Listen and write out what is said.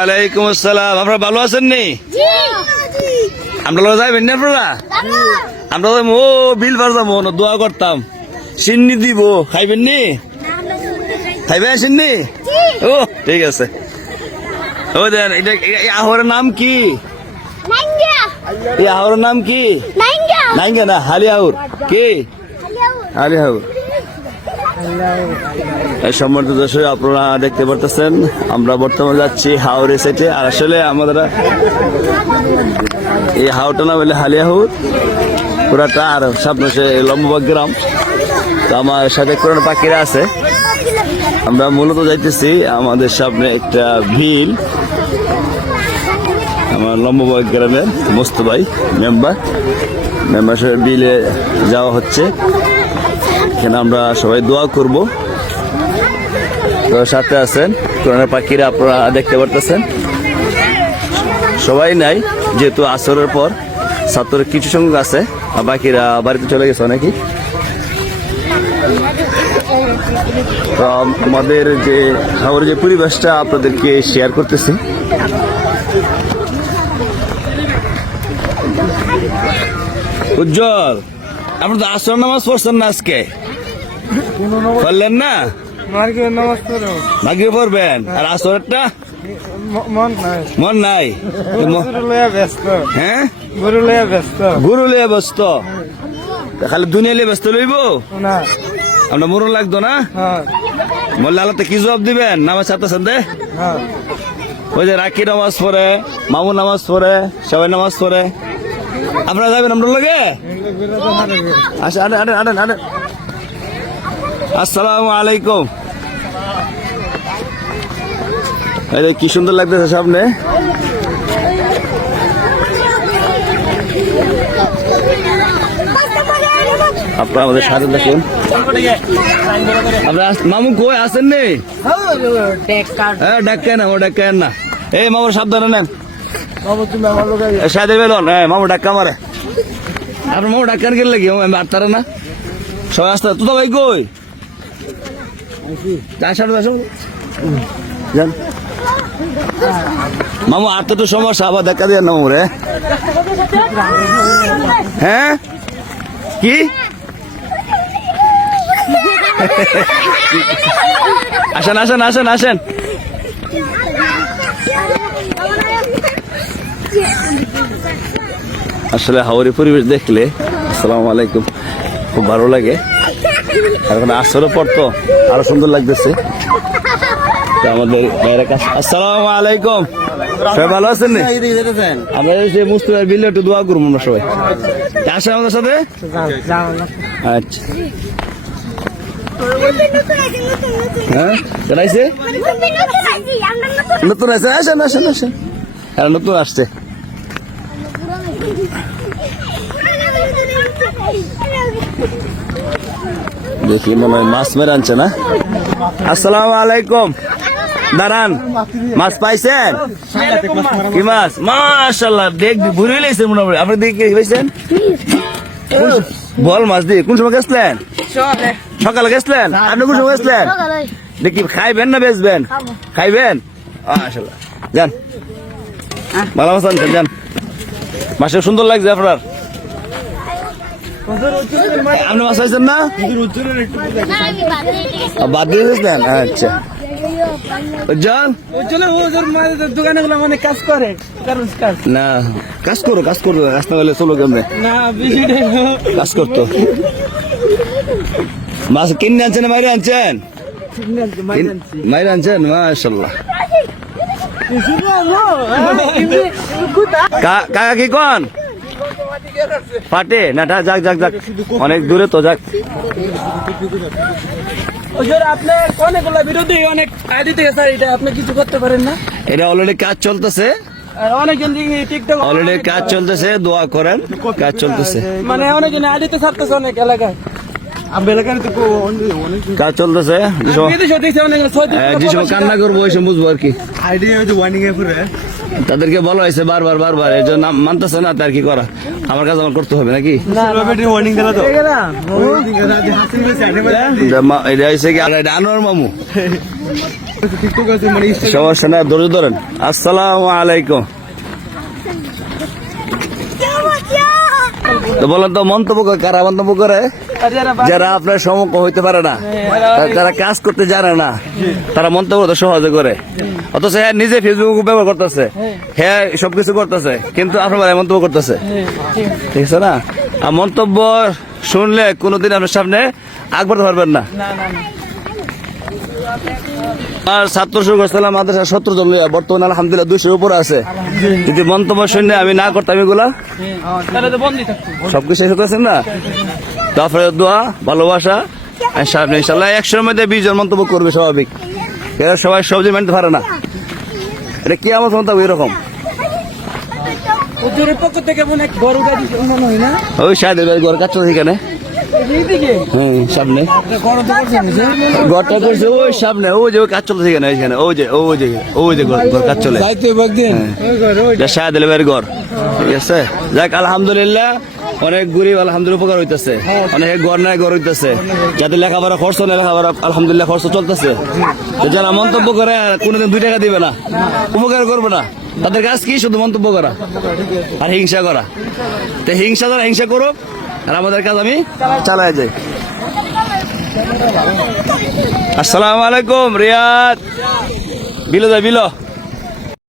ওয়ালাইকুম আসসালাম। আপনারা ভালো আছেন নি? আমরা যাইবেন না আপনারা? আমরা ও বিল পারতাম দোয়া করতাম, সিন্নি দিব, খাইবেন নি? খাইবেন সিন্নি? ও ঠিক আছে। ও দেন এটা আহরের নাম কি? এই আহরের নাম কি? নাইঙ্গা না, হালিয়াউর। কি হালিয়াউর? সম্মানিত দর্শক, আপনারা দেখতে পারতেছেন আমরা বর্তমানে যাচ্ছি হাওড়ে সাইডে। আর আসলে আমাদের এই হাওড়টা নাম হলে হালিয়াহুর পুরাটা, আর সামনে সে লম্ববাগ গ্রাম। তো আমার সাথে পুরানো পাখিরা আছে। আমরা মূলত যাইতেছি আমাদের সামনে একটা ভিল, আমার লম্ববাগ গ্রামের মোস্তফাই মেম্বার বিলে যাওয়া হচ্ছে। এখানে আমরা সবাই দোয়া করব। তো সাথে আছেন কোরআনের পাখিরা, আপনারা দেখতে পারতেছেন সবাই নাই, যেহেতু আসরের পর ছাত্রের কিছু সংখ্যক আছে, বাকিরা বাড়িতে চলে গেছে অনেকেই। তো আমাদের যে হাওড়ের যে পরিবেশটা আপনাদেরকে শেয়ার করতেছি। উজ্জ্বল, আপনি তো আসর নামাজ পড়ছেন না আজকে? পড়লেন না? মাগরিব পড়বেন। আর আসরেরটা মন নাই? হ্যাঁ, গরু লইয়া ব্যস্ত। খালি দুনিয়া লিয়ে ব্যস্ত লইব? আপনার মরণ লাগতো না? বললে আল্লাহ কি জবাব দিবেন? নামাজ ছাড়তেছেন দে? ওই যে রাখি নামাজ পড়ে, মামু নামাজ পড়ে, সবাই নামাজ পড়ে। আপনারা যাবেন আমরা লগে? আচ্ছা, আরে আসসালামু আলাইকুম। কি সুন্দর লাগতেছে সামনে। আপনারা আমাদের সাথে দেখুন। আপনারা মামু কই আছেন নি? হ্যাঁ, ডাক্কেন না, ডাক্কেন না। এই মামুর সাবধানে নেন। সাথে বেলন। হ্যাঁ, মামু ডাক্কা মারে। আপনার মামু ডাক্কান গেলে কি বার্তারে না? সবাই আসতে তো ভাই কই যান। মামু আর তো সমস্যা, আবার দেখা দিয়ে না মামু রে। হ্যাঁ কি আসেন আসেন আসেন আসেন। আসলে হাওড়ি পরিবেশ দেখলে, আসসালামু আলাইকুম, খুব ভালো লাগে। এখন আসরে পর তো আরো সুন্দর লাগতেছে আমাদের বাইরের কাছে। আসসালামু আলাইকুম, সবাই ভালো আছেন? আমরা যে মুস্তফার বিলে একটু দোয়া করবো আমরা সবাই। আসেন আমাদের সাথে। আচ্ছা, হ্যাঁ জানাইছে নতুন আছে। আসেন আসেন আসেন, নতুন আসছে। দেখি মনে হয় মাছ মেরে আনছে না? আসসালামু আলাইকুম, দাঁড়ান। মাছ পাইছেন? কি মাছ? মাশাআল্লাহ, দেখ ঘুরে লেছেন মোটামুটি। আপনি দেখে পাইছেন? বল মাছ দিয়ে কোন সময় গেছিলেন? সকালে গেছিলেন? আপনি কোন সময় গেছিলেন? দেখি খাইবেন না বেচবেন? খাইবেন। মাশাআল্লাহ, যান। ভালো মাছ আনছেন, যান। মাছে সুন্দর লাগছে আপনার। আপনি মাছ পাইছেন না? বাদ দিয়ে গেছিলেন? আচ্ছা, দোকানে মানে কাজ করে না? কাজ করো, কাজ করো, কাজ না হলে চলো কেমনে? কাজ করতো। মাছ কিনে আনছেন, মাইরে আনছেন? মাইরে আনছেন, মাশাআল্লাহ। কাকা কি কন পাটে না? যাক যাক যাক, অনেক দূরে তো, যাক। এটা অলরেডি কাজ চলতেছে, অলরেডি কাজ চলতেছে, দোয়া করেন। কাজ চলতেছে মানে অনেকজন আদিতে ছাড়তেছে অনেক এলাকায়, কাজ চলতেছে। যে সময় কান্না করবো ওই সময় বুঝবো আর কি। তাদেরকে বলা হয়েছে বারবার বারবার, এই জন্য মানতেছে না, তার কি করা? আমার কাজ আমার করতে হবে নাকি? এটা হয়েছে কি আনোয়ার মামু। সমস্যা না, ধৈর্য ধরেন। আসসালামু আলাইকুম। তো বলেন তো, মন্তব্য করে কারা মন্তব্য করে? যারা আপনার সমকক্ষ হইতে পারে না, যারা কাজ করতে জানে না, তারা মন্তব্য তো সহজে করে। অথচ হ্যাঁ নিজে ফেসবুক ব্যবহার করতেছে, হ্যাঁ সবকিছু করতেছে, কিন্তু আপনার বেলায় মন্তব্য করতেছে। ঠিক আছে না? আর মন্তব্য শুনলে কোনোদিন আপনার সামনে আগ বাড়তে পারবেন না। আর ছাত্র শুরু করছিলাম মাদ্রাসা 17 জন, বর্তমানে আলহামদুলিল্লাহ 200 উপরে আছে। যদি মন্তব্য শুনে আমি না করতাম এগুলা, সবকিছু শেষ হতেছেন না। তারপরে দোয়া, ভালোবাসা, সামনে ইনশাল্লাহ 100-এর মধ্যে 20 জন মন্তব্য করবে, স্বাভাবিক। এরা সবাই সবজি মানতে পারে না, এটা কি আমার মন্তব্য এরকম। পক্ষ থেকে মনে গরু গাড়ি মনে হয় না, ওই সাহেবের বাড়ি ঘর কাজ চলছে এখানে, হ্যাঁ সামনে ঘরটা করছে ওই সামনে, ওই যে ওই কাজ চলছে এখানে, ওইখানে ওই যে ঘর কাজ চলে, শাহেদের বাড়ির ঘর। ঠিক আছে, যাক আলহামদুলিল্লাহ, অনেক গরিব আলহামদুলিল্লাহ উপকার হইতেছে, অনেক ঘর নাই ঘর হইতেছে, যাদের লেখাপড়া খরচ নেই লেখাপড়া আলহামদুলিল্লাহ খরচ চলতেছে। যারা মন্তব্য করে কোনোদিন 2 টাকা দিবে না, উপকার করবে না, তাদের কাজ কি শুধু মন্তব্য করা আর হিংসা করা। তো হিংসা দ্বারা হিংসা করুক, আর আমাদের কাজ আমি চালায় যাই। আসসালামু আলাইকুম রিয়াদ, বিলো।